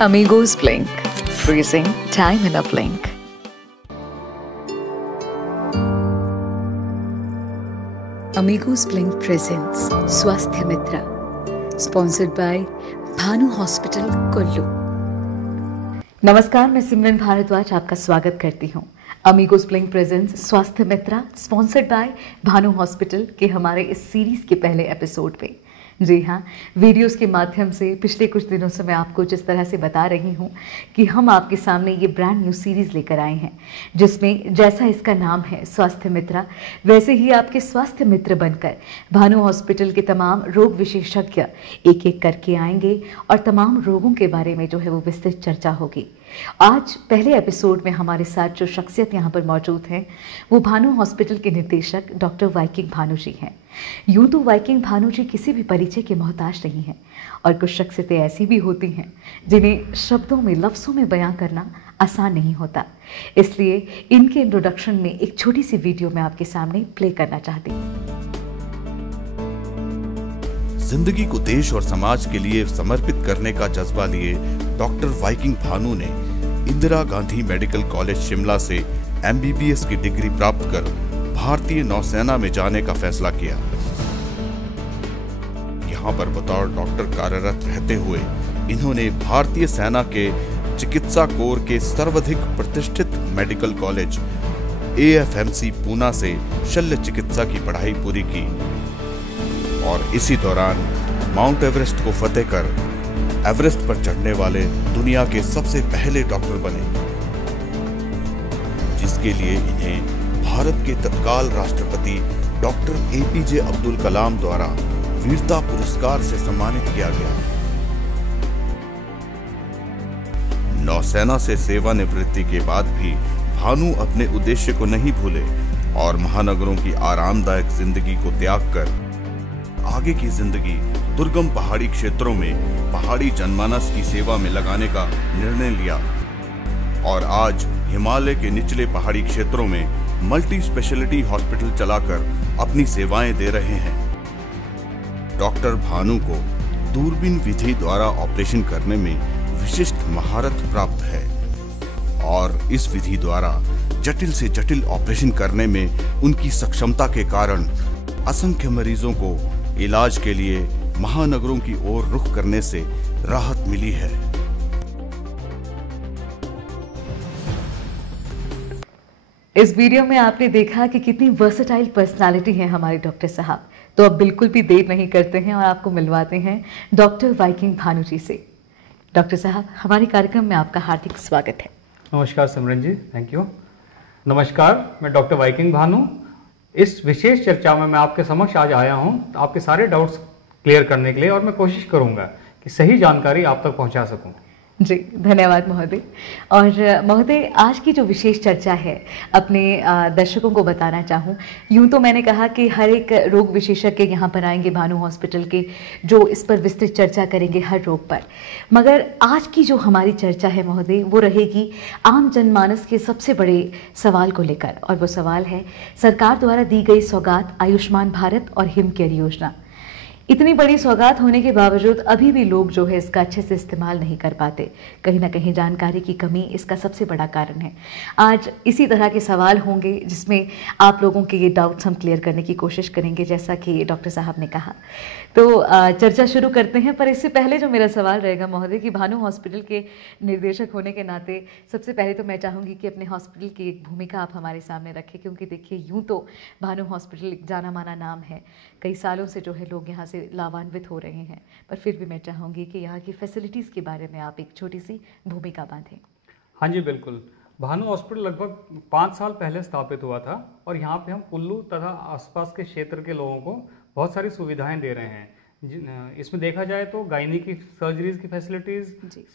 Amigos Blink, freezing time in a blink. Amigos Blink presents Swasthya Mitra, sponsored by Bhanu hospital Kullu. नमस्कार, मैं सिमरन भारद्वाज आपका स्वागत करती हूँ। अमीगोस ब्लिंक प्रेजेंट्स स्वास्थ्य मित्रा स्पॉन्सर्ड बाय भानु हॉस्पिटल के हमारे इस सीरीज के पहले एपिसोड पे। जी हाँ, वीडियोस के माध्यम से पिछले कुछ दिनों से मैं आपको जिस तरह से बता रही हूँ कि हम आपके सामने ये ब्रांड न्यू सीरीज लेकर आए हैं, जिसमें जैसा इसका नाम है स्वास्थ्य मित्रा, वैसे ही आपके स्वास्थ्य मित्र बनकर भानु हॉस्पिटल के तमाम रोग विशेषज्ञ एक एक करके आएंगे और तमाम रोगों के बारे में जो है वो विस्तृत चर्चा होगी। आज पहले एपिसोड में हमारे साथ जो शख्सियत यहाँ पर मौजूद हैं वो भानु हॉस्पिटल के निर्देशक डॉक्टर वाइकिंग भानु जी हैं। यूं तो वाइकिंग भानु जी किसी भी परिचय के मोहताज नहीं हैं, और कुछ शख्सियतें ऐसी भी होती हैं जिन्हें शब्दों में लफ्ज़ों में बयां करना आसान नहीं होता। इसलिए इनके इंट्रोडक्शन में एक छोटी सी वीडियो मैं आपके सामने प्ले करना चाहती हूँ। जिंदगी को देश और समाज के लिए समर्पित करने का जज्बा लिए डॉक्टर वाइकिंग भानु ने इंदिरा गांधी मेडिकल कॉलेज शिमला से MBBS की डिग्री प्राप्त कर भारतीय नौसेना में जाने का फैसला किया। यहाँ पर बतौर डॉक्टर कार्यरत रहते हुए इन्होंने भारतीय सेना के चिकित्सा कोर के सर्वाधिक प्रतिष्ठित मेडिकल कॉलेज AFMC पूना से शल्य चिकित्सा की पढ़ाई पूरी की और इसी दौरान माउंट एवरेस्ट को फतेह कर एवरेस्ट पर चढ़ने वाले दुनिया के सबसे पहले डॉक्टर बने, जिसके लिए इन्हें भारत के तत्काल राष्ट्रपति डॉक्टर APJ अब्दुल कलाम द्वारा वीरता पुरस्कार से सम्मानित किया गया। नौसेना से सेवानिवृत्ति के बाद भी भानु अपने उद्देश्य को नहीं भूले और महानगरों की आरामदायक जिंदगी को त्याग कर आगे की जिंदगी दुर्गम पहाड़ी क्षेत्रों में पहाड़ी जनमानस की सेवा में लगाने का निर्णय लिया और आज हिमालय के निचले पहाड़ी क्षेत्रों में मल्टी स्पेशलिटी हॉस्पिटल चलाकर अपनी सेवाएं दे रहे हैं। डॉक्टर भानु को दूरबीन विधि द्वारा ऑपरेशन करने में विशिष्ट महारत प्राप्त है और इस विधि द्वारा जटिल से जटिल ऑपरेशन करने में उनकी सक्षमता के कारण असंख्य मरीजों को इलाज के लिए महानगरों की ओर रुख करने से राहत मिली है। इस वीडियो में आपने देखा कि कितनी वर्सेटाइल पर्सनालिटी है हमारे डॉक्टर साहब। तो अब बिल्कुल भी देर नहीं करते हैं और आपको मिलवाते हैं डॉक्टर वाइकिंग भानु जी से। डॉक्टर साहब, हमारे कार्यक्रम में आपका हार्दिक स्वागत है। नमस्कार सिमरन जी, थैंक यू। नमस्कार, मैं डॉक्टर वाइकिंग भानु। इस विशेष चर्चा में मैं आपके समक्ष आज आया हूं आपके सारे डाउट्स क्लियर करने के लिए, और मैं कोशिश करूंगा कि सही जानकारी आप तक पहुंचा सकूं। जी, धन्यवाद महोदय। और महोदय, आज की जो विशेष चर्चा है अपने दर्शकों को बताना चाहूँ, यूँ तो मैंने कहा कि हर एक रोग विशेषज्ञ यहाँ पर आएंगे भानु हॉस्पिटल के, जो इस पर विस्तृत चर्चा करेंगे हर रोग पर, मगर आज की जो हमारी चर्चा है महोदय वो रहेगी आम जनमानस के सबसे बड़े सवाल को लेकर, और वो सवाल है सरकार द्वारा दी गई सौगात आयुष्मान भारत और हिम केयर योजना। इतनी बड़ी सौगात होने के बावजूद अभी भी लोग जो है इसका अच्छे से इस्तेमाल नहीं कर पाते। कहीं ना कहीं जानकारी की कमी इसका सबसे बड़ा कारण है। आज इसी तरह के सवाल होंगे जिसमें आप लोगों के ये डाउट्स हम क्लियर करने की कोशिश करेंगे, जैसा कि डॉक्टर साहब ने कहा। तो चर्चा शुरू करते हैं, पर इससे पहले जो मेरा सवाल रहेगा महोदय कि भानु हॉस्पिटल के निर्देशक होने के नाते सबसे पहले तो मैं चाहूँगी कि अपने हॉस्पिटल की एक भूमिका आप हमारे सामने रखें, क्योंकि देखिए यूँ तो भानु हॉस्पिटल एक जाना माना नाम है, कई सालों से जो है लोग यहाँ से लाभान्वित हो रहे हैं, पर फिर भी मैं चाहूँगी कि यहाँ की फैसिलिटीज़ के बारे में आप एक छोटी सी भूमिका बांधें। हाँ जी, बिल्कुल। भानु हॉस्पिटल लगभग 5 साल पहले स्थापित हुआ था और यहाँ पे हम कुल्लू तथा आसपास के क्षेत्र के लोगों को बहुत सारी सुविधाएं दे रहे हैं। इसमें देखा जाए तो गायनी की सर्जरीज की फैसिलिटीज़,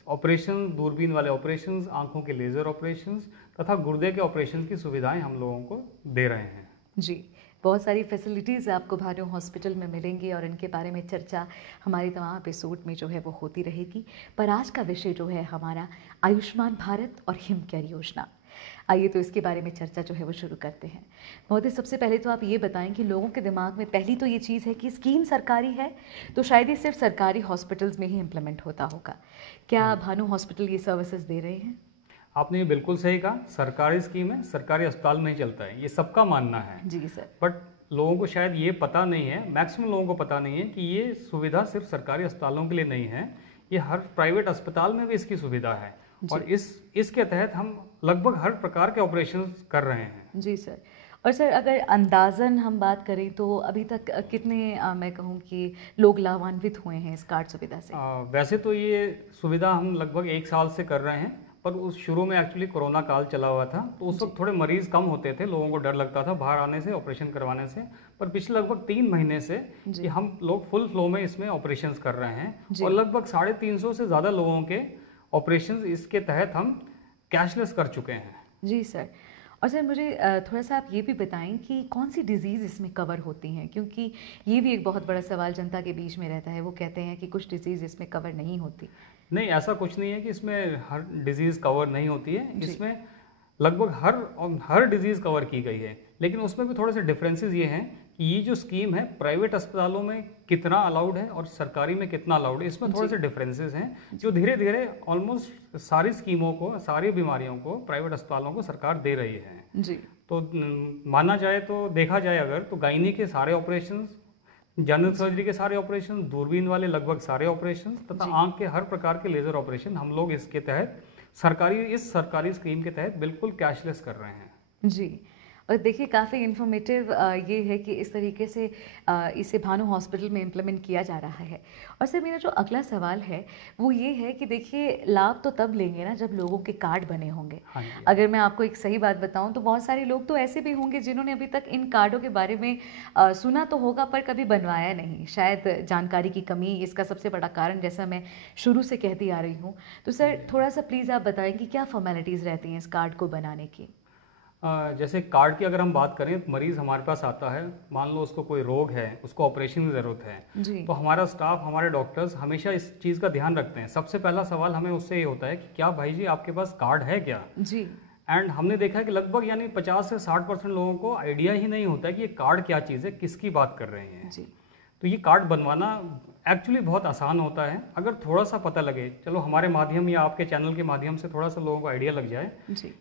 ऑपरेशन, दूरबीन वाले ऑपरेशंस, आंखों के लेज़र ऑपरेशंस तथा गुर्दे के ऑपरेशन की सुविधाएं हम लोगों को दे रहे हैं। जी, बहुत सारी फैसिलिटीज़ आपको भानु हॉस्पिटल में मिलेंगी और इनके बारे में चर्चा हमारी तमाम एपिसोड में जो है वो होती रहेगी। पर आज का विषय जो है हमारा आयुष्मान भारत और हिम केयर योजना। आइए तो इसके बारे में चर्चा जो है वो शुरू करते हैं। महोदय, सबसे पहले तो आप ये बताएं कि लोगों के दिमाग में पहली तो ये चीज़ है कि स्कीम सरकारी है तो शायद ये सिर्फ सरकारी हॉस्पिटल्स में ही इम्प्लीमेंट होता होगा। क्या भानु हॉस्पिटल ये सर्विसेज दे रहे हैं? आपने ये बिल्कुल सही कहा, सरकारी स्कीम है, सरकारी अस्पताल में ही चलता है, ये सबका मानना है। जी सर। बट लोगों को शायद ये पता नहीं है, मैक्सिमम लोगों को पता नहीं है कि ये सुविधा सिर्फ सरकारी अस्पतालों के लिए नहीं है, ये हर प्राइवेट अस्पताल में भी इसकी सुविधा है। और इसके तहत हम लगभग हर प्रकार के ऑपरेशन कर रहे हैं। जी सर। और सर, अगर अंदाजन हम बात करें तो अभी तक कितने मैं कहूँ कि लोग लाभान्वित हुए हैं इस कार्ड सुविधा से? वैसे तो ये सुविधा हम लगभग 1 साल से कर रहे हैं, पर उस शुरू में एक्चुअली कोरोना काल चला हुआ था, तो उस वक्त थोड़े मरीज कम होते थे, लोगों को डर लगता था बाहर आने से, ऑपरेशन करवाने से। पर पिछले लगभग 3 महीने से कि हम लोग फुल फ्लो में इसमें ऑपरेशंस कर रहे हैं और लगभग 350 से ज़्यादा लोगों के ऑपरेशंस इसके तहत हम कैशलेस कर चुके हैं। जी सर। और सर, मुझे थोड़ा सा आप ये भी बताएं कि कौन सी डिजीज़ इसमें कवर होती हैं, क्योंकि ये भी एक बहुत बड़ा सवाल जनता के बीच में रहता है। वो कहते हैं कि कुछ डिजीज़ इसमें कवर नहीं होती। नहीं, ऐसा कुछ नहीं है कि इसमें हर डिजीज़ कवर नहीं होती है, इसमें लगभग हर डिजीज़ कवर की गई है। लेकिन उसमें भी थोड़े से डिफरेंसेस ये हैं कि ये जो स्कीम है प्राइवेट अस्पतालों में कितना अलाउड है और सरकारी में कितना अलाउड है, इसमें थोड़े से डिफरेंसेस हैं जो धीरे धीरे ऑलमोस्ट सारी स्कीमों को, सारी बीमारियों को प्राइवेट अस्पतालों को सरकार दे रही है। जी। तो माना जाए तो, देखा जाए अगर, तो गायनी के सारे ऑपरेशन, जनरल सर्जरी के सारे ऑपरेशन, दूरबीन वाले लगभग सारे ऑपरेशन तथा आंख के हर प्रकार के लेजर ऑपरेशन हम लोग इसके तहत इस सरकारी स्कीम के तहत बिल्कुल कैशलेस कर रहे हैं। जी। और देखिए, काफ़ी इन्फॉर्मेटिव ये है कि इस तरीके से इसे भानु हॉस्पिटल में इम्प्लीमेंट किया जा रहा है। और सर, मेरा जो अगला सवाल है वो ये है कि देखिए, लाभ तो तब लेंगे ना जब लोगों के कार्ड बने होंगे। अगर मैं आपको एक सही बात बताऊं तो बहुत सारे लोग तो ऐसे भी होंगे जिन्होंने अभी तक इन कार्डों के बारे में सुना तो होगा पर कभी बनवाया नहीं, शायद जानकारी की कमी इसका सबसे बड़ा कारण, जैसा मैं शुरू से कहती आ रही हूँ। तो सर, थोड़ा सा प्लीज़ आप बताएं कि क्या फॉर्मेलिटीज़ रहती हैं इस कार्ड को बनाने की? जैसे कार्ड की अगर हम बात करें, तो मरीज़ हमारे पास आता है, मान लो उसको कोई रोग है, उसको ऑपरेशन की ज़रूरत है, तो हमारा स्टाफ, हमारे डॉक्टर्स हमेशा इस चीज़ का ध्यान रखते हैं। सबसे पहला सवाल हमें उससे ये होता है कि क्या भाई जी आपके पास कार्ड है क्या? जी। एंड हमने देखा है कि लगभग यानी 50 से 60% लोगों को आइडिया ही नहीं होता है कि ये कार्ड क्या चीज़ है, किसकी बात कर रहे हैं। जी। तो ये कार्ड बनवाना एक्चुअली बहुत आसान होता है अगर थोड़ा सा पता लगे। चलो, हमारे माध्यम या आपके चैनल के माध्यम से थोड़ा सा लोगों को आइडिया लग जाए।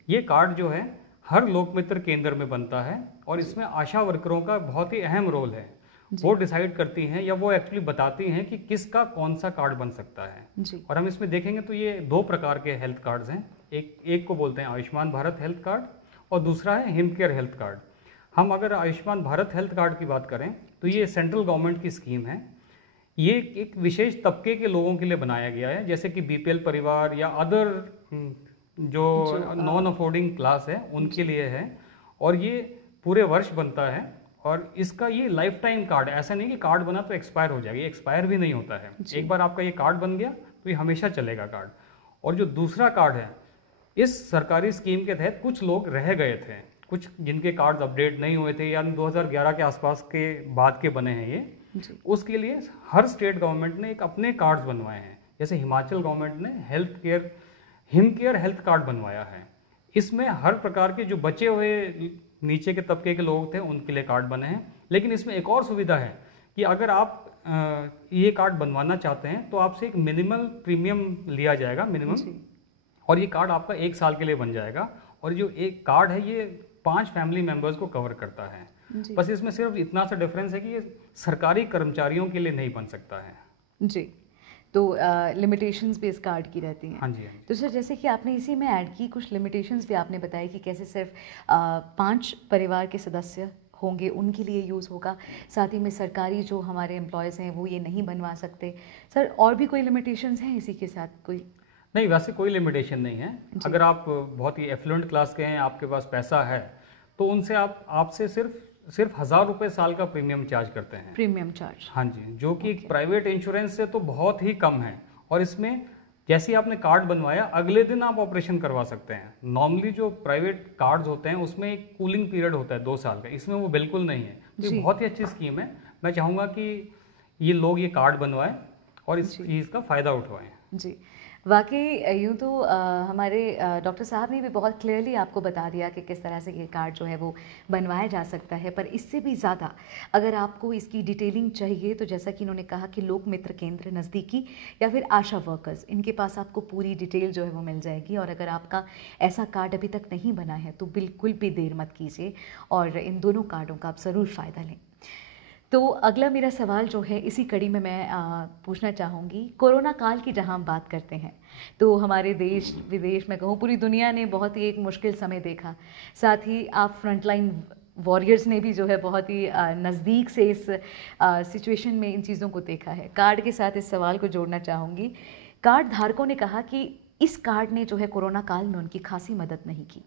ये कार्ड जो है हर लोकमित्र केंद्र में बनता है और इसमें आशा वर्करों का बहुत ही अहम रोल है। वो डिसाइड करती हैं या वो एक्चुअली बताती हैं कि किसका कौन सा कार्ड बन सकता है। और हम इसमें देखेंगे तो ये 2 प्रकार के हेल्थ कार्ड्स हैं। एक को बोलते हैं आयुष्मान भारत हेल्थ कार्ड और दूसरा है हिमकेयर हेल्थ कार्ड। हम अगर आयुष्मान भारत हेल्थ कार्ड की बात करें तो ये सेंट्रल गवर्नमेंट की स्कीम है। ये एक विशेष तबके के लोगों के लिए बनाया गया है, जैसे कि बीपीएल परिवार या अदर जो नॉन अफोर्डिंग क्लास है उनके लिए है। और ये पूरे वर्ष बनता है और इसका ये लाइफ टाइम कार्ड, ऐसा नहीं कि कार्ड बना तो एक्सपायर हो जाएगा, ये एक्सपायर भी नहीं होता है। एक बार आपका ये कार्ड बन गया तो ये हमेशा चलेगा कार्ड। और जो दूसरा कार्ड है, इस सरकारी स्कीम के तहत कुछ लोग रह गए थे, कुछ जिनके कार्ड अपडेट नहीं हुए थे, यानी 2011 के आसपास के बाद के बने हैं ये, उसके लिए हर स्टेट गवर्नमेंट ने एक अपने कार्ड्स बनवाए हैं। जैसे हिमाचल गवर्नमेंट ने हिमकेयर हेल्थ कार्ड बनवाया है। इसमें हर प्रकार के जो बचे हुए नीचे के तबके के लोग थे उनके लिए कार्ड बने हैं। लेकिन इसमें एक और सुविधा है कि अगर आप ये कार्ड बनवाना चाहते हैं तो आपसे एक मिनिमल प्रीमियम लिया जाएगा, मिनिमम, और ये कार्ड आपका 1 साल के लिए बन जाएगा। और जो एक कार्ड है ये 5 फैमिली मेंबर्स को कवर करता है। बस इसमें सिर्फ इतना सा डिफरेंस है कि ये सरकारी कर्मचारियों के लिए नहीं बन सकता है। जी। तो लिमिटेशंस भी इस कार्ड की रहती हैं। हाँ जी। तो सर, जैसे कि आपने इसी में ऐड की कुछ लिमिटेशंस भी आपने बताया कि कैसे सिर्फ 5 परिवार के सदस्य होंगे उनके लिए यूज़ होगा, साथ ही में सरकारी जो हमारे एम्प्लॉयज़ हैं वो ये नहीं बनवा सकते। सर, और भी कोई लिमिटेशंस हैं इसी के साथ? कोई नहीं, वैसे कोई लिमिटेशन नहीं है। अगर आप बहुत ही एफ्लुएंट क्लास के हैं, आपके पास पैसा है, तो उनसे आपसे सिर्फ 1000 रुपये साल का प्रीमियम चार्ज करते हैं। Premium charge? हाँ जी, जो कि प्राइवेट इंश्योरेंस से तो बहुत ही कम है। और इसमें जैसे ही आपने कार्ड बनवाया अगले दिन आप ऑपरेशन करवा सकते हैं। नॉर्मली जो प्राइवेट कार्ड्स होते हैं उसमें एक कूलिंग पीरियड होता है 2 साल का, इसमें वो बिल्कुल नहीं है। तो ये बहुत ही अच्छी स्कीम है। मैं चाहूँगा कि ये लोग ये कार्ड बनवाएं और इस चीज़ का फ़ायदा उठवाएं। जी। वाकई यूँ तो हमारे डॉक्टर साहब ने भी बहुत क्लियरली आपको बता दिया कि किस तरह से ये कार्ड जो है वो बनवाया जा सकता है, पर इससे भी ज़्यादा अगर आपको इसकी डिटेलिंग चाहिए तो जैसा कि इन्होंने कहा कि लोक मित्र केंद्र नज़दीकी या फिर आशा वर्कर्स, इनके पास आपको पूरी डिटेल जो है वो मिल जाएगी। और अगर आपका ऐसा कार्ड अभी तक नहीं बना है तो बिल्कुल भी देर मत कीजिए और इन दोनों कार्डों का आप ज़रूर फ़ायदा लें। तो अगला मेरा सवाल जो है इसी कड़ी में मैं पूछना चाहूँगी, कोरोना काल की जहाँ हम बात करते हैं तो हमारे देश विदेश में कहूँ पूरी दुनिया ने बहुत ही एक मुश्किल समय देखा, साथ ही आप फ्रंटलाइन वॉरियर्स ने भी जो है बहुत ही नज़दीक से इस सिचुएशन में इन चीज़ों को देखा है। कार्ड के साथ इस सवाल को जोड़ना चाहूँगी, कार्ड धारकों ने कहा कि इस कार्ड ने जो है कोरोना काल में उनकी खासी मदद नहीं की,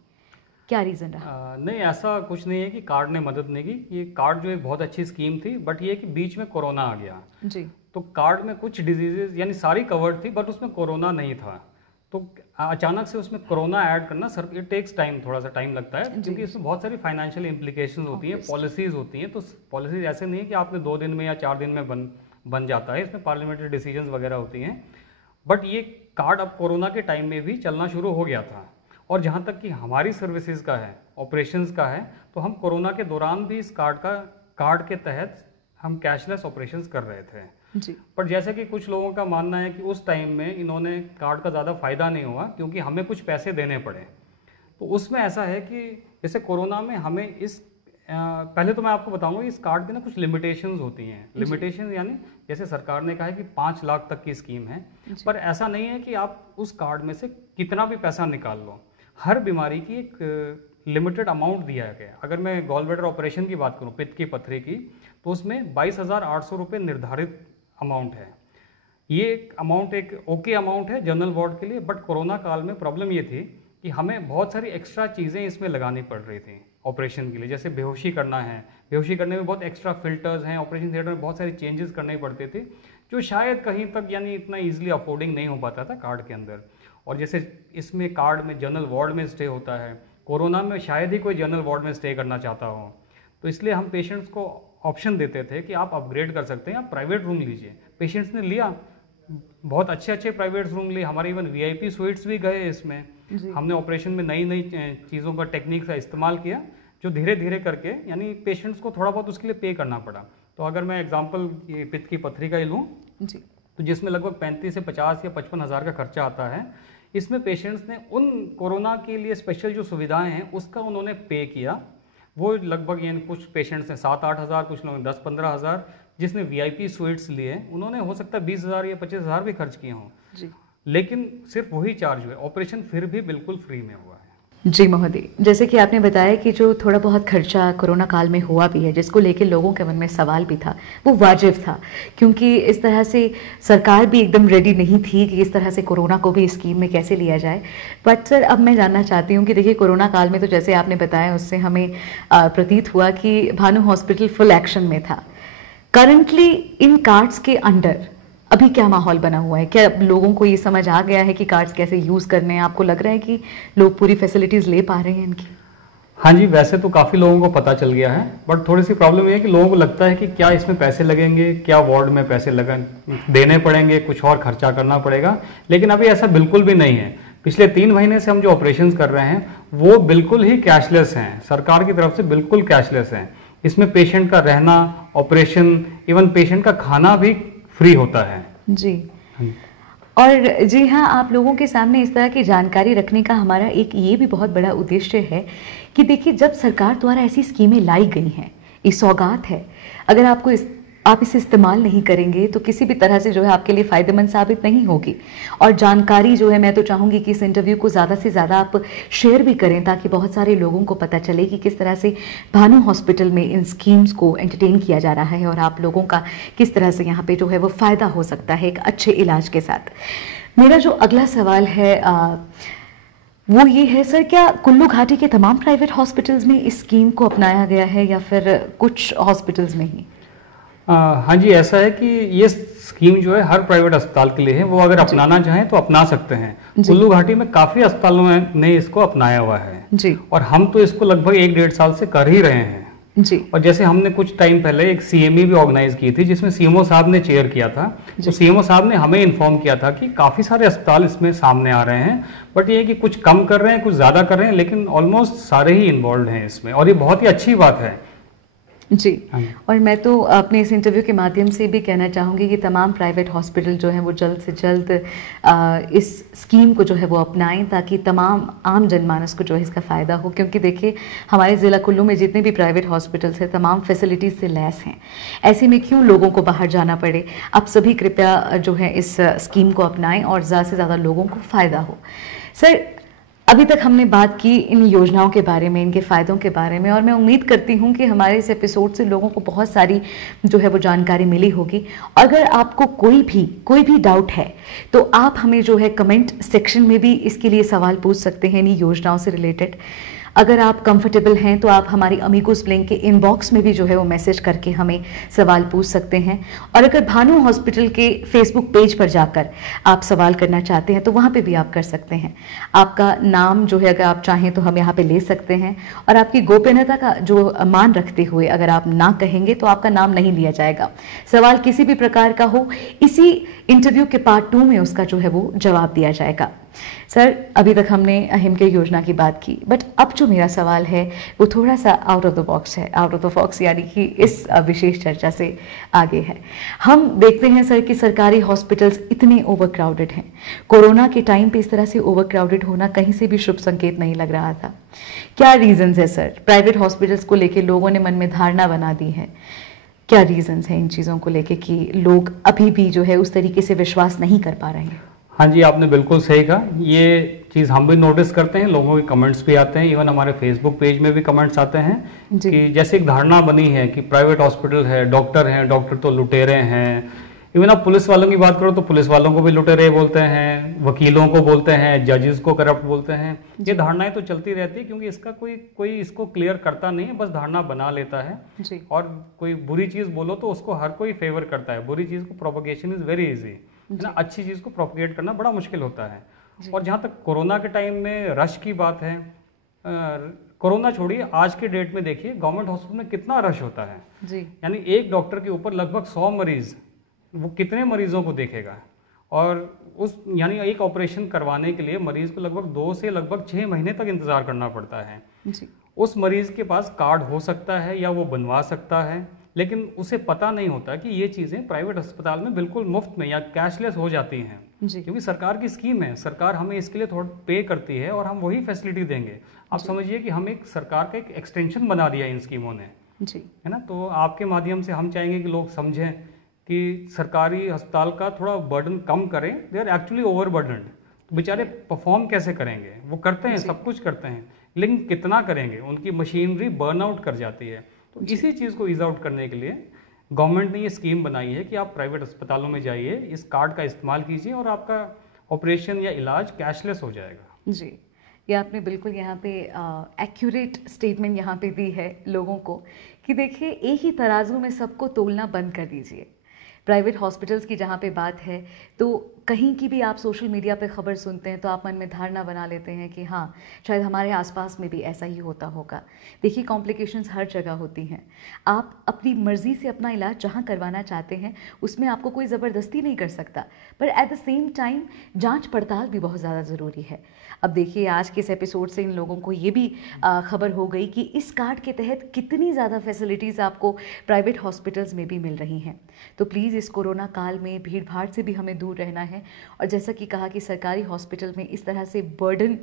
क्या रीज़न रहा? नहीं, ऐसा कुछ नहीं है कि कार्ड ने मदद नहीं की। ये कार्ड जो एक बहुत अच्छी स्कीम थी, बट ये कि बीच में कोरोना आ गया जी। तो कार्ड में कुछ डिजीजेज यानी सारी कवर्ड थी बट उसमें कोरोना नहीं था, तो अचानक से उसमें कोरोना ऐड करना सर इट टेक्स टाइम, थोड़ा सा टाइम लगता है क्योंकि इसमें बहुत सारी फाइनेंशियल इम्प्लीकेशन होती हैं, पॉलिसीज होती हैं। तो पॉलिसीज ऐसे नहीं है कि आपने 2 दिन में या 4 दिन में बन जाता है, इसमें पार्लियामेंट्री डिसीजंस वगैरह होती हैं। बट ये कार्ड अब कोरोना के टाइम में भी चलना शुरू हो गया था। और जहाँ तक कि हमारी सर्विसेज का है, ऑपरेशंस का है, तो हम कोरोना के दौरान भी इस कार्ड के तहत हम कैशलेस ऑपरेशंस कर रहे थे जी। पर जैसे कि कुछ लोगों का मानना है कि उस टाइम में इन्होंने कार्ड का ज़्यादा फायदा नहीं हुआ क्योंकि हमें कुछ पैसे देने पड़े। तो उसमें ऐसा है कि जैसे कोरोना में हमें इस पहले तो मैं आपको बताऊंगा इस कार्ड की ना कुछ लिमिटेशंस होती हैं। लिमिटेशंस यानी जैसे सरकार ने कहा है कि 5 लाख तक की स्कीम है, पर ऐसा नहीं है कि आप उस कार्ड में से कितना भी पैसा निकाल लो। हर बीमारी की एक लिमिटेड अमाउंट दिया गया। अगर मैं गॉल ब्लैडर ऑपरेशन की बात करूं, पित्त की पथरी की, तो उसमें 22,800 रुपये निर्धारित अमाउंट है। ये अमाउंट एक ओके अमाउंट है जनरल वार्ड के लिए। बट कोरोना काल में प्रॉब्लम ये थी कि हमें बहुत सारी एक्स्ट्रा चीज़ें इसमें लगानी पड़ रही थी ऑपरेशन के लिए। जैसे बेहोशी करना है, बेहोशी करने में बहुत एक्स्ट्रा फिल्टर्स हैं, ऑपरेशन थिएटर में बहुत सारी चेंजेस करने पड़ते थे जो शायद कहीं तक यानी इतना ईजिली अफोर्डिंग नहीं हो पाता था कार्ड के अंदर। और जैसे इसमें कार्ड में जनरल वार्ड में स्टे होता है, कोरोना में शायद ही कोई जनरल वार्ड में स्टे करना चाहता हो, तो इसलिए हम पेशेंट्स को ऑप्शन देते थे कि आप अपग्रेड कर सकते हैं, आप प्राइवेट रूम लीजिए। पेशेंट्स ने लिया, बहुत अच्छे अच्छे प्राइवेट रूम लिए, हमारे इवन वीआईपी स्वीट्स भी गए इसमें। हमने ऑपरेशन में नई नई चीज़ों का टेक्निक का इस्तेमाल किया जो धीरे धीरे करके यानी पेशेंट्स को थोड़ा बहुत उसके लिए पे करना पड़ा। तो अगर मैं एग्जांपल ये पित्त की पथरी का ही लूँ तो जिसमें लगभग 35 से 50 या 55 हज़ार का खर्चा आता है, इसमें पेशेंट्स ने उन कोरोना के लिए स्पेशल जो सुविधाएं हैं उसका उन्होंने पे किया। वो लगभग यानी कुछ पेशेंट्स ने 7-8 हज़ार, कुछ लोगों ने 10-15 हज़ार, जिसने वीआईपी स्वीट्स लिए उन्होंने हो सकता है 20 हज़ार या 25 हज़ार भी खर्च किए हों, लेकिन सिर्फ वही चार्ज हुए। ऑपरेशन फिर भी बिल्कुल फ्री में हुआ है। जी महोदय, जैसे कि आपने बताया कि जो थोड़ा बहुत खर्चा कोरोना काल में हुआ भी है जिसको लेकर लोगों के मन में सवाल भी था, वो वाजिब था क्योंकि इस तरह से सरकार भी एकदम रेडी नहीं थी कि इस तरह से कोरोना को भी स्कीम में कैसे लिया जाए। बट सर अब मैं जानना चाहती हूँ कि देखिए कोरोना काल में तो जैसे आपने बताया उससे हमें प्रतीत हुआ कि भानु हॉस्पिटल फुल एक्शन में था। करंटली इन कार्ड्स के अंडर अभी क्या माहौल बना हुआ है? क्या लोगों को ये समझ आ गया है कि कार्ड्स कैसे यूज़ करने हैं? आपको लग रहा है कि लोग पूरी फैसिलिटीज़ ले पा रहे हैं इनकी? हाँ जी, वैसे तो काफ़ी लोगों को पता चल गया है, बट थोड़ी सी प्रॉब्लम ये है कि लोगों को लगता है कि क्या इसमें पैसे लगेंगे, क्या वार्ड में पैसे देने पड़ेंगे, कुछ और खर्चा करना पड़ेगा। लेकिन अभी ऐसा बिल्कुल भी नहीं है। पिछले 3 महीने से हम जो ऑपरेशन कर रहे हैं वो बिल्कुल ही कैशलेस हैं, सरकार की तरफ से बिल्कुल कैशलेस हैं। इसमें पेशेंट का रहना, ऑपरेशन, इवन पेशेंट का खाना भी फ्री होता है। जी। और जी हाँ, आप लोगों के सामने इस तरह की जानकारी रखने का हमारा एक ये भी बहुत बड़ा उद्देश्य है कि देखिए जब सरकार द्वारा ऐसी स्कीमें लाई गई हैं, ये सौगात है, अगर आप इसे इस्तेमाल नहीं करेंगे तो किसी भी तरह से जो है आपके लिए फ़ायदेमंद साबित नहीं होगी। और जानकारी जो है मैं तो चाहूँगी कि इस इंटरव्यू को ज़्यादा से ज़्यादा आप शेयर भी करें ताकि बहुत सारे लोगों को पता चले कि किस तरह से भानु हॉस्पिटल में इन स्कीम्स को एंटरटेन किया जा रहा है और आप लोगों का किस तरह से यहाँ पे जो है वो फ़ायदा हो सकता है एक अच्छे इलाज के साथ। मेरा जो अगला सवाल है वो ये है सर, क्या कुल्लू घाटी के तमाम प्राइवेट हॉस्पिटल्स में इस स्कीम को अपनाया गया है या फिर कुछ हॉस्पिटल्स में ही? हाँ जी, ऐसा है कि ये स्कीम जो है हर प्राइवेट अस्पताल के लिए है, वो अगर अपनाना चाहें तो अपना सकते हैं। कुल्लू घाटी में काफ़ी अस्पतालों ने इसको अपनाया हुआ है जी। और हम तो इसको लगभग 1-1.5 साल से कर ही रहे हैं जी। और जैसे हमने कुछ टाइम पहले एक CME भी ऑर्गेनाइज की थी, जिसमें CMO साहब ने चेयर किया था। तो CMO साहब ने हमें इन्फॉर्म किया था कि काफ़ी सारे अस्पताल इसमें सामने आ रहे हैं, बट ये कि कुछ कम कर रहे हैं, कुछ ज़्यादा कर रहे हैं, लेकिन ऑलमोस्ट सारे ही इन्वॉल्व हैं इसमें, और ये बहुत ही अच्छी बात है। जी। और मैं तो अपने इस इंटरव्यू के माध्यम से भी कहना चाहूँगी कि तमाम प्राइवेट हॉस्पिटल जो हैं वो जल्द से जल्द इस स्कीम को जो है वो अपनाएं, ताकि तमाम आम जनमानस को जो है इसका फ़ायदा हो। क्योंकि देखिए, हमारे ज़िला कुल्लू में जितने भी प्राइवेट हॉस्पिटल्स हैं तमाम फैसिलिटीज़ से लैस हैं। ऐसे में क्यों लोगों को बाहर जाना पड़े। आप सभी कृपया जो है इस स्कीम को अपनाएं और ज़्यादा से ज़्यादा लोगों को फ़ायदा हो। सर, अभी तक हमने बात की इन योजनाओं के बारे में, इनके फ़ायदों के बारे में, और मैं उम्मीद करती हूँ कि हमारे इस एपिसोड से लोगों को बहुत सारी जो है वो जानकारी मिली होगी। अगर आपको कोई भी डाउट है तो आप हमें जो है कमेंट सेक्शन में भी इसके लिए सवाल पूछ सकते हैं इन योजनाओं से रिलेटेड। अगर आप कंफर्टेबल हैं तो आप हमारी अमीगोस लिंक के इनबॉक्स में भी जो है वो मैसेज करके हमें सवाल पूछ सकते हैं। और अगर भानु हॉस्पिटल के फेसबुक पेज पर जाकर आप सवाल करना चाहते हैं तो वहाँ पे भी आप कर सकते हैं। आपका नाम जो है अगर आप चाहें तो हम यहाँ पे ले सकते हैं, और आपकी गोपनीयता का जो मान रखते हुए अगर आप ना कहेंगे तो आपका नाम नहीं लिया जाएगा। सवाल किसी भी प्रकार का हो, इसी इंटरव्यू के पार्ट 2 में उसका जो है वो जवाब दिया जाएगा। सर, अभी तक हमने हिमकेयर योजना की बात की, बट अब जो मेरा सवाल है वो थोड़ा सा आउट ऑफ द बॉक्स है। आउट ऑफ द बॉक्स यानी कि इस विशेष चर्चा से आगे है। हम देखते हैं सर कि सरकारी हॉस्पिटल्स इतने ओवरक्राउडेड हैं। कोरोना के टाइम पे इस तरह से ओवरक्राउडेड होना कहीं से भी शुभ संकेत नहीं लग रहा था। क्या रीजंस है सर? प्राइवेट हॉस्पिटल्स को लेकर लोगों ने मन में धारणा बना दी है। क्या रीजंस हैं इन चीज़ों को लेकर कि लोग अभी भी जो है उस तरीके से विश्वास नहीं कर पा रहे हैं? हाँ जी, आपने बिल्कुल सही कहा। ये चीज़ हम भी नोटिस करते हैं, लोगों के कमेंट्स भी आते हैं, इवन हमारे फेसबुक पेज में भी कमेंट्स आते हैं कि जैसे एक धारणा बनी है कि प्राइवेट हॉस्पिटल है, डॉक्टर तो लुटेरे हैं। इवन आप पुलिस वालों की बात करो तो पुलिस वालों को भी लुटेरे बोलते हैं, वकीलों को बोलते हैं, जजेस को करप्ट बोलते हैं। ये धारणाएं तो चलती रहती है, क्योंकि इसका कोई इसको क्लियर करता नहीं है, बस धारणा बना लेता है जी। और कोई बुरी चीज़ बोलो तो उसको हर कोई फेवर करता है। बुरी चीज़ को प्रोपगेशन इज़ वेरी ईजी ना, अच्छी चीज़ को प्रोपगेट करना बड़ा मुश्किल होता है। और जहाँ तक कोरोना के टाइम में रश की बात है, कोरोना छोड़िए, आज के डेट में देखिए गवर्नमेंट हॉस्पिटल में कितना रश होता है जी। यानी एक डॉक्टर के ऊपर लगभग 100 मरीज, वो कितने मरीजों को देखेगा। और उस यानी एक ऑपरेशन करवाने के लिए मरीज को लगभग 2 से लगभग 6 महीने तक इंतजार करना पड़ता है जी। उस मरीज के पास कार्ड हो सकता है या वो बनवा सकता है, लेकिन उसे पता नहीं होता कि ये चीज़ें प्राइवेट अस्पताल में बिल्कुल मुफ्त में या कैशलेस हो जाती हैं, क्योंकि सरकार की स्कीम है, सरकार हमें इसके लिए थोड़ा पे करती है और हम वही फैसिलिटी देंगे। आप समझिए कि हम एक सरकार का एक एक्सटेंशन बना दिया इन स्कीमों ने, जी। है ना। तो आपके माध्यम से हम चाहेंगे कि लोग समझें कि सरकारी अस्पताल का थोड़ा बर्डन कम करें। They are actually over burdened. बेचारे परफॉर्म कैसे करेंगे? वो करते हैं, सब कुछ करते हैं, लेकिन कितना करेंगे? उनकी मशीनरी बर्नआउट कर जाती है। तो इसी चीज़ को ईज आउट करने के लिए गवर्नमेंट ने ये स्कीम बनाई है कि आप प्राइवेट अस्पतालों में जाइए, इस कार्ड का इस्तेमाल कीजिए और आपका ऑपरेशन या इलाज कैशलेस हो जाएगा। जी, ये आपने बिल्कुल यहाँ पे एक्यूरेट स्टेटमेंट यहाँ पे दी है लोगों को कि देखिए, एक ही तराजू में सबको तोलना बंद कर दीजिए। प्राइवेट हॉस्पिटल्स की जहाँ पे बात है तो कहीं की भी आप सोशल मीडिया पे खबर सुनते हैं तो आप मन में धारणा बना लेते हैं कि हाँ, शायद हमारे आसपास में भी ऐसा ही होता होगा। देखिए, कॉम्प्लिकेशंस हर जगह होती हैं। आप अपनी मर्जी से अपना इलाज जहाँ करवाना चाहते हैं उसमें आपको कोई ज़बरदस्ती नहीं कर सकता, पर एट द सेम टाइम जांच पड़ताल भी बहुत ज़्यादा ज़रूरी है। अब देखिए, आज के इस एपिसोड से इन लोगों को ये भी खबर हो गई कि इस कार्ड के तहत कितनी ज़्यादा फैसिलिटीज़ आपको प्राइवेट हॉस्पिटल्स में भी मिल रही हैं। तो प्लीज़ इस कोरोना काल में भीड़ भाड़ से भी हमें दूर रहना है। और जैसा कि कहा कि सरकारी हॉस्पिटल में इस तरह से बर्डन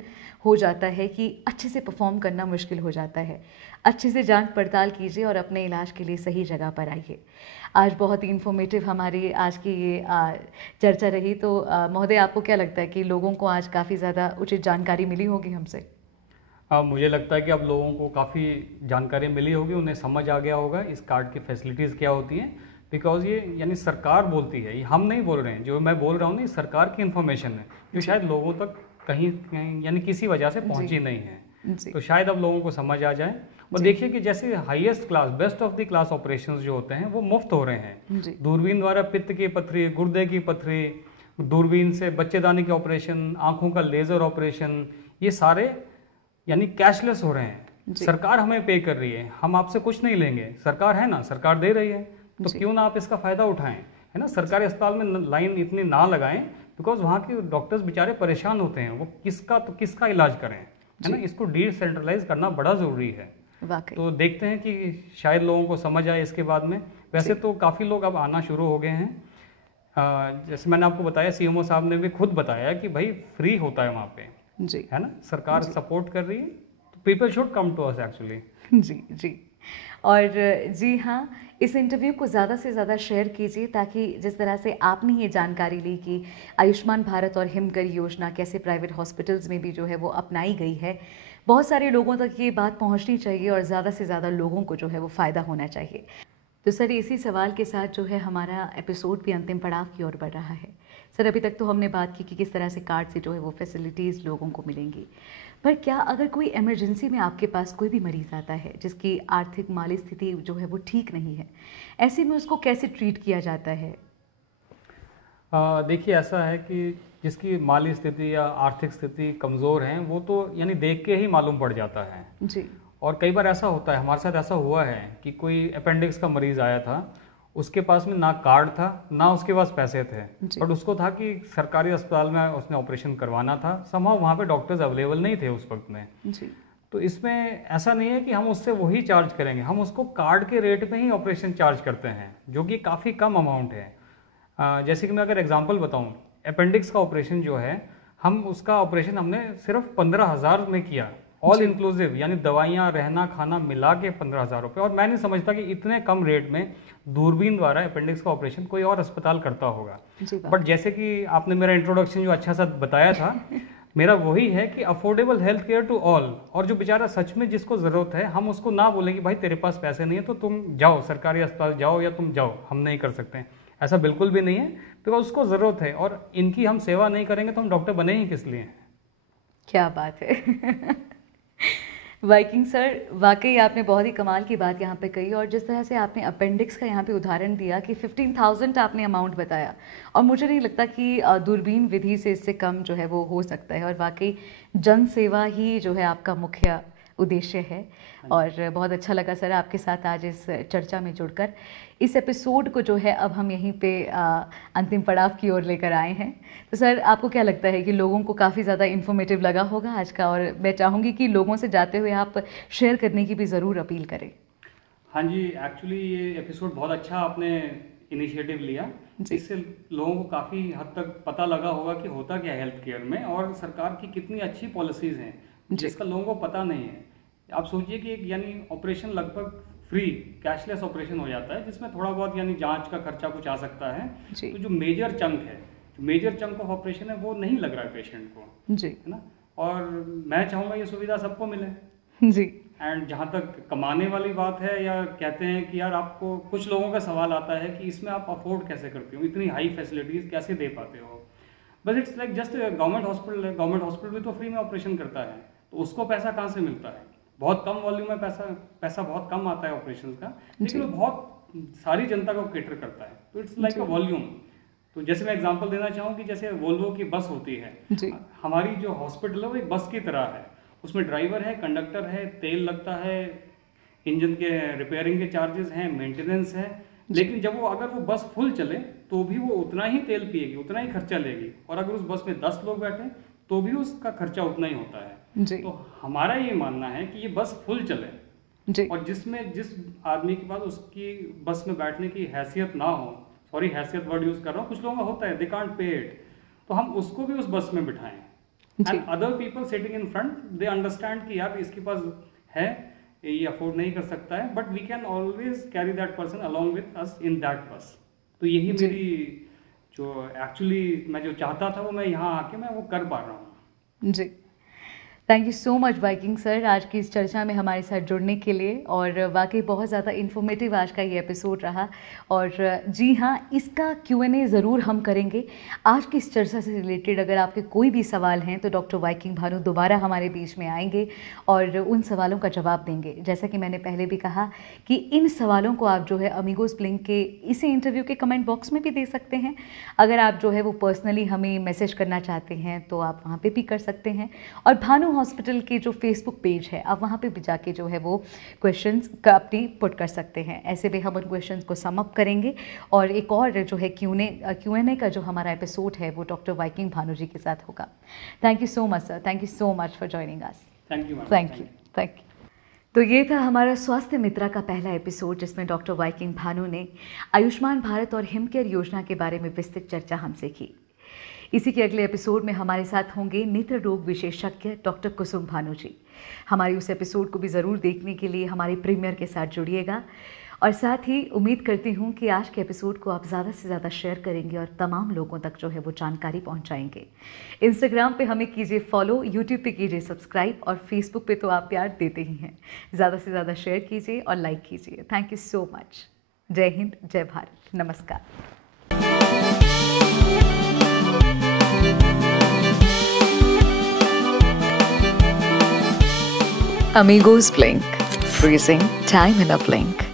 हो जाता है कि अच्छे से परफॉर्म करना मुश्किल हो जाता है। अच्छे से जांच पड़ताल कीजिए और अपने इलाज के लिए सही जगह पर आइए। आज बहुत ही इन्फॉर्मेटिव हमारी आज की ये चर्चा रही। तो महोदय, आपको क्या लगता है कि लोगों को आज काफ़ी ज़्यादा उचित जानकारी मिली होगी हमसे? मुझे लगता है कि अब लोगों को काफ़ी जानकारी मिली होगी, उन्हें समझ आ गया होगा इस कार्ड की फैसिलिटीज़ क्या होती हैं। बिकॉज ये यानी सरकार बोलती है, ये हम नहीं बोल रहे हैं। जो मैं बोल रहा हूँ ना, सरकार की इन्फॉर्मेशन है जो शायद लोगों तक कहीं यानी किसी वजह से पहुंची नहीं है। तो शायद अब लोगों को समझ आ जाए। और देखिए कि जैसे highest class, best of the class operations जो होते हैं वो मुफ्त हो रहे हैं। दूरबीन द्वारा पित्त की पथरी, गुर्दे की पथरी, दूरबीन से बच्चेदानी के ऑपरेशन, आंखों का लेजर ऑपरेशन, ये सारे यानी कैशलेस हो रहे हैं। सरकार हमें पे कर रही है, हम आपसे कुछ नहीं लेंगे, सरकार है ना, सरकार दे रही है, तो क्यों ना आप इसका फायदा उठाएं, है ना। सरकारी अस्पताल में लाइन इतनी ना लगाएं, बिकॉज वहाँ के डॉक्टर्स बेचारे परेशान होते हैं, वो किसका इलाज करें, है ना। इसको डिसेंट्रलाइज करना बड़ा जरूरी है। तो देखते हैं कि शायद लोगों को समझ आए इसके बाद में। वैसे तो काफ़ी लोग अब आना शुरू हो गए हैं। जैसे मैंने आपको बताया, सीएमओ साहब ने भी खुद बताया कि भाई फ्री होता है वहाँ पे जी, है ना, सरकार सपोर्ट कर रही है, तो people should come to us actually. जी जी। और जी हाँ, इस इंटरव्यू को ज़्यादा से ज़्यादा शेयर कीजिए, ताकि जिस तरह से आपने ये जानकारी ली कि आयुष्मान भारत और हिमकर योजना कैसे प्राइवेट हॉस्पिटल्स में भी जो है वो अपनाई गई है, बहुत सारे लोगों तक ये बात पहुंचनी चाहिए और ज़्यादा से ज़्यादा लोगों को जो है वो फ़ायदा होना चाहिए। तो सर, इसी सवाल के साथ जो है हमारा एपिसोड भी अंतिम पड़ाव की ओर बढ़ रहा है। सर, अभी तक तो हमने बात की कि किस तरह से कार्ड से जो है वो फैसिलिटीज़ लोगों को मिलेंगी, पर क्या अगर कोई इमरजेंसी में आपके पास कोई भी मरीज़ आता है जिसकी आर्थिक माली स्थिति जो है वो ठीक नहीं है, ऐसे में उसको कैसे ट्रीट किया जाता है? देखिए, ऐसा है कि जिसकी माली स्थिति या आर्थिक स्थिति कमज़ोर है, वो तो यानी देख के ही मालूम पड़ जाता है जी। और कई बार ऐसा होता है, हमारे साथ ऐसा हुआ है कि कोई अपेंडिक्स का मरीज़ आया था, उसके पास में ना कार्ड था ना उसके पास पैसे थे, बट उसको था कि सरकारी अस्पताल में उसने ऑपरेशन करवाना था, समहाउ वहाँ पे डॉक्टर्स अवेलेबल नहीं थे उस वक्त में जी। तो इसमें ऐसा नहीं है कि हम उससे वही चार्ज करेंगे, हम उसको कार्ड के रेट पे ही ऑपरेशन चार्ज करते हैं, जो कि काफ़ी कम अमाउंट है। जैसे कि मैं अगर एग्जांपल बताऊं, अपेंडिक्स का ऑपरेशन जो है, हम उसका ऑपरेशन हमने सिर्फ 15,000 में किया, ऑल इंक्लूसिव, यानी दवाइयाँ, रहना, खाना मिला के 15,000 रुपये। और मैं नहीं समझता कि इतने कम रेट में दूरबीन द्वारा अपेंडिक्स का ऑपरेशन कोई और अस्पताल करता होगा। बट जैसे कि आपने मेरा इंट्रोडक्शन जो अच्छा सा बताया था मेरा वही है कि affordable health care to all, और जो बेचारा सच में जिसको ज़रूरत है, हम उसको ना बोलें कि भाई तेरे पास पैसे नहीं है तो तुम जाओ सरकारी अस्पताल जाओ या तुम जाओ, हम नहीं कर सकते हैं, ऐसा बिल्कुल भी नहीं है, बिकॉज उसको ज़रूरत है। और इनकी हम सेवा नहीं करेंगे तो हम डॉक्टर बने ही किस लिए? क्या बात है वाइकिंग सर, वाकई आपने बहुत ही कमाल की बात यहाँ पे कही, और जिस तरह से आपने अपेंडिक्स का यहाँ पे उदाहरण दिया कि 15,000 आपने अमाउंट बताया, और मुझे नहीं लगता कि दूरबीन विधि से इससे कम जो है वो हो सकता है, और वाकई जन सेवा ही जो है आपका मुख्य उद्देश्य है। और बहुत अच्छा लगा सर आपके साथ आज इस चर्चा में जुड़कर। इस एपिसोड को जो है अब हम यहीं पे अंतिम पड़ाव की ओर लेकर आए हैं। तो सर, आपको क्या लगता है कि लोगों को काफ़ी ज़्यादा इन्फॉर्मेटिव लगा होगा आज का, और मैं चाहूँगी कि लोगों से जाते हुए आप शेयर करने की भी ज़रूर अपील करें। हाँ जी, एक्चुअली ये एपिसोड बहुत अच्छा आपने इनिशिएटिव लिया, इससे लोगों को काफ़ी हद तक पता लगा होगा कि होता क्या है हेल्थ केयर में, और सरकार की कितनी अच्छी पॉलिसीज़ हैं जिसका लोगों को पता नहीं है। आप सोचिए कि एक यानी ऑपरेशन लगभग फ्री कैशलेस ऑपरेशन हो जाता है, जिसमें थोड़ा बहुत यानी जांच का खर्चा कुछ आ सकता है, तो जो मेजर चंक ऑफ ऑपरेशन है वो नहीं लग रहा है पेशेंट को जी, है ना। और मैं चाहूँगा ये सुविधा सबको मिले जी। एंड जहाँ तक कमाने वाली बात है, या कहते हैं कि यार आपको, कुछ लोगों का सवाल आता है कि इसमें आप अफोर्ड कैसे करते हो, इतनी हाई फैसिलिटीज़ कैसे दे पाते हो। बस it's like just government hospital है, गवर्नमेंट हॉस्पिटल भी तो फ्री में ऑपरेशन करता है, तो उसको पैसा कहाँ से मिलता है? बहुत कम वॉल्यूम में पैसा बहुत कम आता है ऑपरेशन का, लेकिन वो बहुत सारी जनता को केटर करता है, तो इट्स लाइक अ वॉल्यूम। तो जैसे मैं एग्जांपल देना चाहूँ कि जैसे वोल्वो की बस होती है, हमारी जो हॉस्पिटल है वो एक बस की तरह है, उसमें ड्राइवर है, कंडक्टर है, तेल लगता है, इंजन के रिपेयरिंग के चार्जेस हैं, मेंटेनेंस है, लेकिन जब वो अगर वो बस फुल चले तो भी वो उतना ही तेल पिएगी, उतना ही खर्चा लेगी, और अगर उस बस में 10 लोग बैठे तो भी उसका खर्चा उतना ही होता है जी। तो हमारा ये मानना है कि ये बस फुल चले जी, और जिस आदमी के पास उसकी बस में बैठने की हैसियत ना हो, सॉरी हैसियत वर्ड यूज कर रहा हूँ, कुछ लोगों का होता है दे कांट पे इट, तो हम उसको भी उस बस में बिठाएं, and other people sitting in front they understand कि यार इसके पास है, ये अफोर्ड नहीं कर सकता है, but we can always carry that person along with us in that bus. तो यही मेरी जो एक्चुअली मैं जो चाहता था वो मैं यहाँ आके मैं वो कर पा रहा हूँ जी। Thank you so much Viking sir, आज की इस चर्चा में हमारे साथ जुड़ने के लिए, और वाकई बहुत ज़्यादा इन्फॉर्मेटिव आज का ये एपिसोड रहा। और जी हाँ, इसका Q&A ज़रूर हम करेंगे। आज की इस चर्चा से रिलेटेड अगर आपके कोई भी सवाल हैं तो डॉक्टर वाइकिंग भानु दोबारा हमारे बीच में आएंगे और उन सवालों का जवाब देंगे। जैसा कि मैंने पहले भी कहा कि इन सवालों को आप जो है अमीगोस ब्लिंक के इसी इंटरव्यू के कमेंट बॉक्स में भी दे सकते हैं। अगर आप जो है वो पर्सनली हमें मैसेज करना चाहते हैं तो आप वहाँ पर भी कर सकते हैं। और भानु हॉस्पिटल के जो फेसबुक पेज है, आप वहाँ पे भी जाके जो है वो क्वेश्चंस का अपनी पुट कर सकते हैं। ऐसे भी हम उन क्वेश्चंस को सम अप करेंगे और एक और जो है Q&A का जो हमारा एपिसोड है वो डॉक्टर वाइकिंग भानु जी के साथ होगा। Thank you so much sir, thank you so much for joining us. Thank you. Thank you. तो ये था हमारा स्वास्थ्य मित्रा का पहला एपिसोड, जिसमें डॉक्टर वाइकिंग भानु ने आयुष्मान भारत और हिमकेयर योजना के बारे में विस्तृत चर्चा हमसे की। इसी के अगले एपिसोड में हमारे साथ होंगे नेत्र रोग विशेषज्ञ डॉक्टर कुसुम भानु जी। हमारे उस एपिसोड को भी ज़रूर देखने के लिए हमारे प्रीमियर के साथ जुड़िएगा और साथ ही उम्मीद करती हूँ कि आज के एपिसोड को आप ज़्यादा से ज़्यादा शेयर करेंगे और तमाम लोगों तक जो है वो जानकारी पहुँचाएंगे। इंस्टाग्राम पे हमें कीजिए फॉलो, यूट्यूब पे कीजिए सब्सक्राइब और फेसबुक पे तो आप प्यार देते ही हैं। ज़्यादा से ज़्यादा शेयर कीजिए और लाइक कीजिए। Thank you so much. जय हिंद, जय भारत, नमस्कार। Amigos Blink, freezing time in a blink.